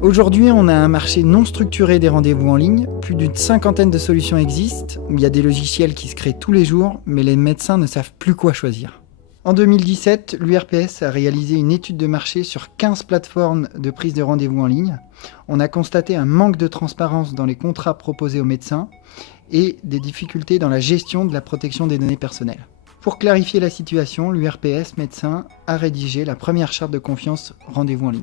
Aujourd'hui, on a un marché non structuré des rendez-vous en ligne. Plus d'une cinquantaine de solutions existent. Il y a des logiciels qui se créent tous les jours, mais les médecins ne savent plus quoi choisir. En 2017, l'URPS a réalisé une étude de marché sur 15 plateformes de prise de rendez-vous en ligne. On a constaté un manque de transparence dans les contrats proposés aux médecins et des difficultés dans la gestion de la protection des données personnelles. Pour clarifier la situation, l'URPS Médecins a rédigé la première charte de confiance rendez-vous en ligne.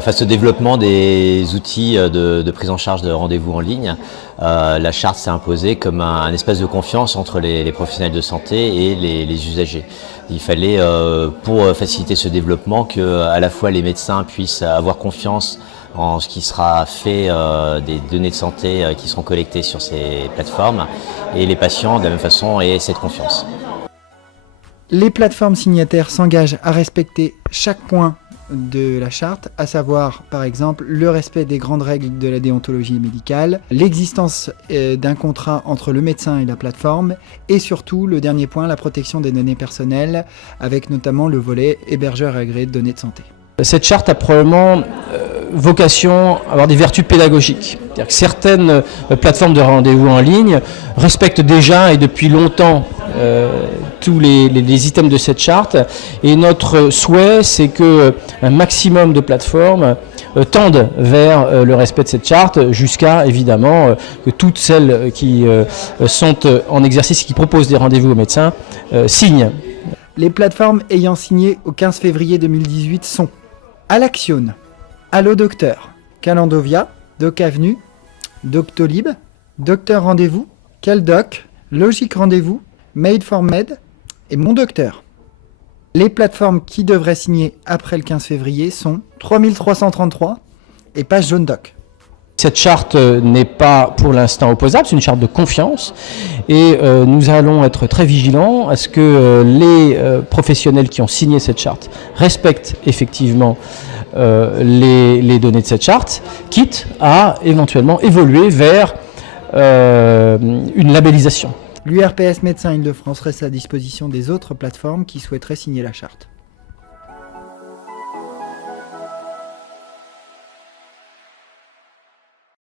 Face au développement des outils de prise en charge de rendez-vous en ligne, la charte s'est imposée comme un espace de confiance entre les professionnels de santé et les usagers. Il fallait, pour faciliter ce développement, que à la fois les médecins puissent avoir confiance en ce qui sera fait des données de santé qui seront collectées sur ces plateformes, et les patients de la même façon aient cette confiance. Les plateformes signataires s'engagent à respecter chaque point de la charte, à savoir par exemple le respect des grandes règles de la déontologie médicale, l'existence d'un contrat entre le médecin et la plateforme, et surtout le dernier point, la protection des données personnelles, avec notamment le volet hébergeur agréé de données de santé. Cette charte a probablement vocation à avoir des vertus pédagogiques. C'est-à-dire que certaines plateformes de rendez-vous en ligne respectent déjà et depuis longtemps tous les items de cette charte, et notre souhait, c'est que un maximum de plateformes tendent vers le respect de cette charte, jusqu'à évidemment que toutes celles qui sont en exercice et qui proposent des rendez-vous aux médecins signent. Les plateformes ayant signé au 15 février 2018 sont Alaction, Allo Docteur, Calandovia, DocAvenue, Doctolib, Docteur Rendez-vous, CalDoc, Logique Rendez-vous, Made for Med et Mon Docteur. Les plateformes qui devraient signer après le 15 février sont 3333 et Page Jaune Doc. Cette charte n'est pas pour l'instant opposable, c'est une charte de confiance, et nous allons être très vigilants à ce que les professionnels qui ont signé cette charte respectent effectivement les données de cette charte, quitte à éventuellement évoluer vers une labellisation. L'URPS Médecins Île-de-France reste à disposition des autres plateformes qui souhaiteraient signer la charte.